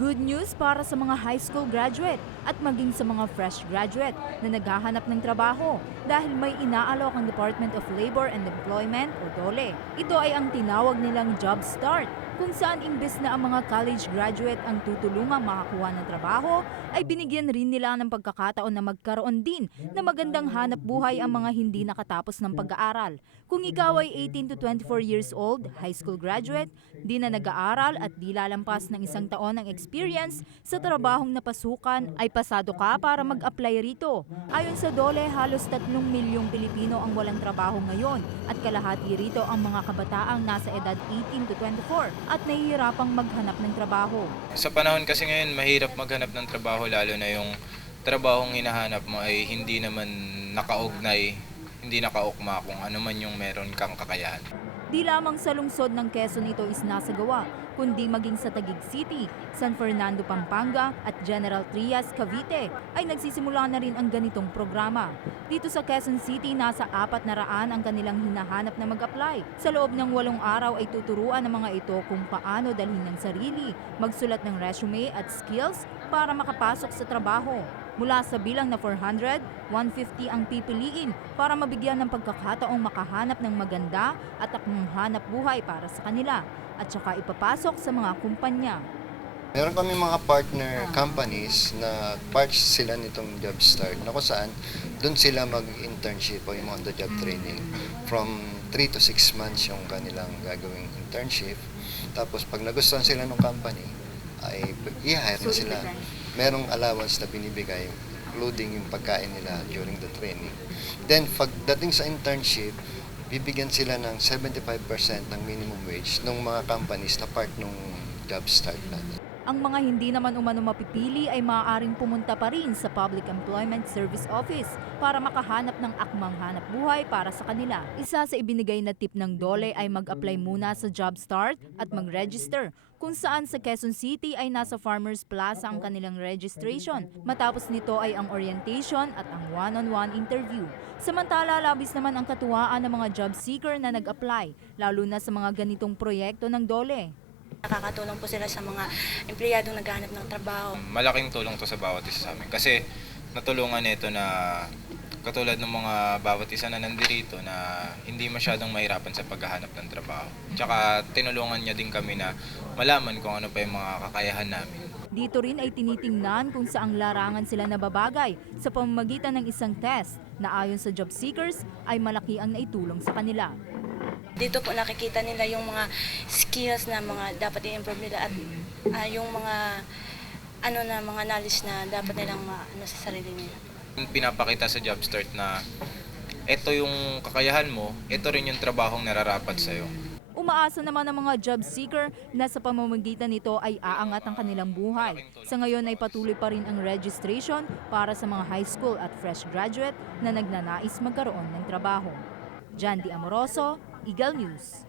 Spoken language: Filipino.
Good news para sa mga high school graduate at maging sa mga fresh graduate na naghahanap ng trabaho dahil may inaalok ang Department of Labor and Employment o DOLE. Ito ay ang tinawag nilang Job Start, kung saan imbes na ang mga college graduate ang tutulungang makakuha ng trabaho, ay binigyan rin nila ng pagkakataon na magkaroon din na magandang hanap buhay ang mga hindi nakatapos ng pag-aaral. Kung ikaw ay 18 to 24 years old, high school graduate, di na nag-aaral at di lalampas ng isang taon ng experience sa trabahong napasukan, ay pasado ka para mag-apply rito. Ayon sa DOLE, halos 3 milyong Pilipino ang walang trabaho ngayon at kalahati rito ang mga kabataang nasa edad 18 to 24 at nahihirapang maghanap ng trabaho. Sa panahon kasi ngayon, mahirap maghanap ng trabaho lalo na yung trabahong hinahanap mo ay hindi naman nakaugnay, hindi nakaukma kung ano man yung meron kang kakayahan. Di lamang sa lungsod ng Quezon ito is nasagawa, kundi maging sa Taguig City, San Fernando, Pampanga at General Trias, Cavite ay nagsisimula na rin ang ganitong programa. Dito sa Quezon City, nasa 400 ang kanilang hinahanap na mag-apply. Sa loob ng 8 araw ay tuturuan ng mga ito kung paano dalhin ng sarili, magsulat ng resume at skills para makapasok sa trabaho. Mula sa bilang na 400, 150 ang pipiliin para mabigyan ng pagkakataong makahanap ng maganda at akmang hanap buhay para sa kanila at saka ipapasok sa mga kumpanya. Meron kami mga partner companies na parts sila nitong Job Start na kung saan doon sila mag-internship o yung on-the-job training. From 3 to 6 months yung kanilang gagawing internship. Tapos pag nagustuhan sila ng company, ay i-hire na sila. Merong allowance na binibigay, including yung pagkain nila during the training. Then pagdating sa internship, bibigyan sila ng 75% ng minimum wage ng mga companies na part ng Job Start natin. Ang mga hindi naman umano mapipili ay maaaring pumunta pa rin sa Public Employment Service Office para makahanap ng akmang hanap buhay para sa kanila. Isa sa ibinigay na tip ng DOLE ay mag-apply muna sa Job Start at mag-register, kung saan sa Quezon City ay nasa Farmers Plaza ang kanilang registration. Matapos nito ay ang orientation at ang one-on-one interview. Samantala, labis naman ang katuwaan ng mga job seeker na nag-apply, lalo na sa mga ganitong proyekto ng DOLE. Nakakatulong po sila sa mga empleyadong naghahanap ng trabaho. Malaking tulong to sa bawat isa sa amin kasi natulungan nito na katulad ng mga bawat isa na nandito na hindi masyadong mahirapan sa paghahanap ng trabaho. Tsaka tinulungan niya din kami na malaman kung ano pa yung mga kakayahan namin. Dito rin ay tinitingnan kung saang larangan sila nababagay sa pamamagitan ng isang test na ayon sa job seekers ay malaki ang naitulong sa kanila. Dito po nakikita nila yung mga skills na mga dapat i-improve nila at yung mga mga knowledge na dapat nilang sa sarili nila. Pinapakita sa Job Start na ito yung kakayahan mo, ito rin yung trabahong nararapat sa'yo. Umaasa naman ang mga job seeker na sa pamamagitan nito ay aangat ang kanilang buhay. Sa ngayon ay patuloy pa rin ang registration para sa mga high school at fresh graduate na nagnanais magkaroon ng trabaho. Jandy Amoroso, Eagle News.